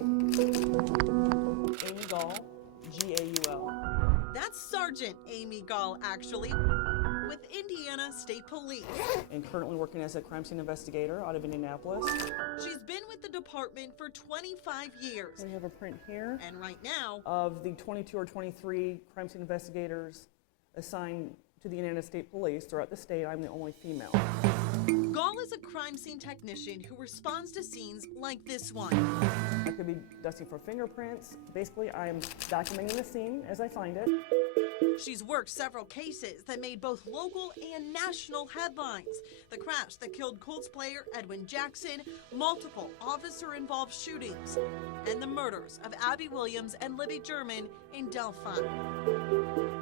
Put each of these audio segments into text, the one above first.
Amy Gall, G-A-U-L. That's Sergeant Amy Gall, actually, with Indiana State Police. And currently working as a crime scene investigator out of Indianapolis. She's been with the department for 25 years. We have a print here And right now, of the 22 or 23 crime scene investigators assigned to the Indiana State Police throughout the state. I'm the only female. Gall is a crime scene technician who responds to scenes like this one. I could be dusting for fingerprints. Basically, I'm documenting the scene as I find it. She's worked several cases that made both local and national headlines. The crash that killed Colts player Edwin Jackson, multiple officer-involved shootings, and the murders of Abby Williams and Libby German in Delphi.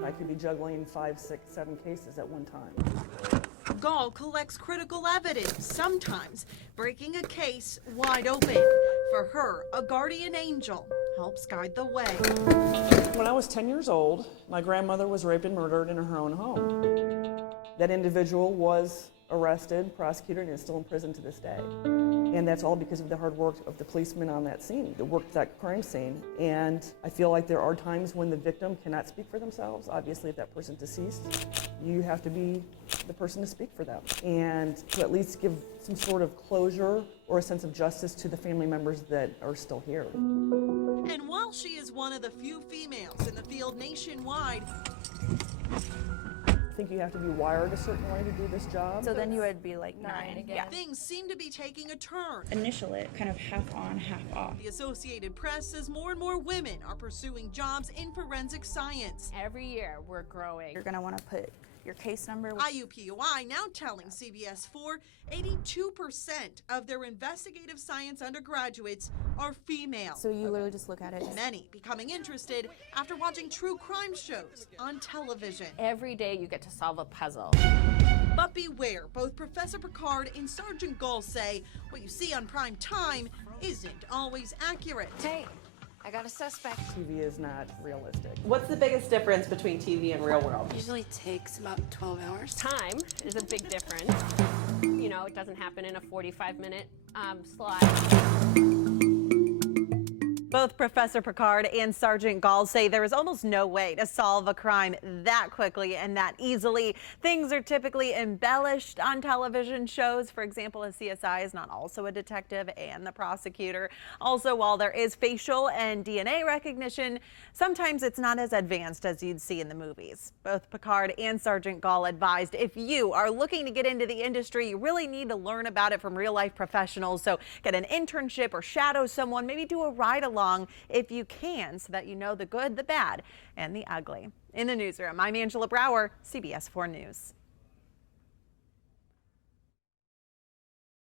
I could be juggling 5, 6, 7 cases at one time. Gall collects critical evidence, sometimes breaking a case wide open. For her, a guardian angel helps guide the way. When I was 10 years old, my grandmother was raped and murdered in her own home. That individual was arrested, prosecuted, and is still in prison to this day. And that's all because of the hard work of the policemen on that scene, that worked that crime scene. And I feel like there are times when the victim cannot speak for themselves. Obviously, if that person's deceased, you have to be the person to speak for them and to at least give some sort of closure or a sense of justice to the family members that are still here. And while she is one of the few females in the field nationwide, I think you have to be wired a certain way to do this job. So then you would be like 9 again. Yeah. things seem to be taking a turn. Initially, kind of half on, half off. The Associated Press says more and more women are pursuing jobs in forensic science. Every year we're growing. You're gonna want to put your case number. IUPUI now telling CBS 4 82% of their investigative science undergraduates are female. So you literally just look at it. Many becoming interested after watching true crime shows on television. Every day you get to solve a puzzle. But beware, both Professor Picard and Sergeant Gall say what you see on prime time isn't always accurate. Hey, I got a suspect. TV is not realistic. What's the biggest difference between TV and real world? Usually takes about 12 hours. Time is a big difference. You know, it doesn't happen in a 45-minute slot. Both Professor Picard and Sergeant Gall say there is almost no way to solve a crime that quickly and that easily. Things are typically embellished on television shows. For example, a CSI is not also a detective and the prosecutor. Also, while there is facial and DNA recognition, sometimes it's not as advanced as you'd see in the movies. Both Picard and Sergeant Gall advised if you are looking to get into the industry, you really need to learn about it from real-life professionals. So get an internship or shadow someone, maybe do a ride-along if you can, so that you know the good, the bad, and the ugly. In the newsroom, I'm Angela Brower, CBS 4 News.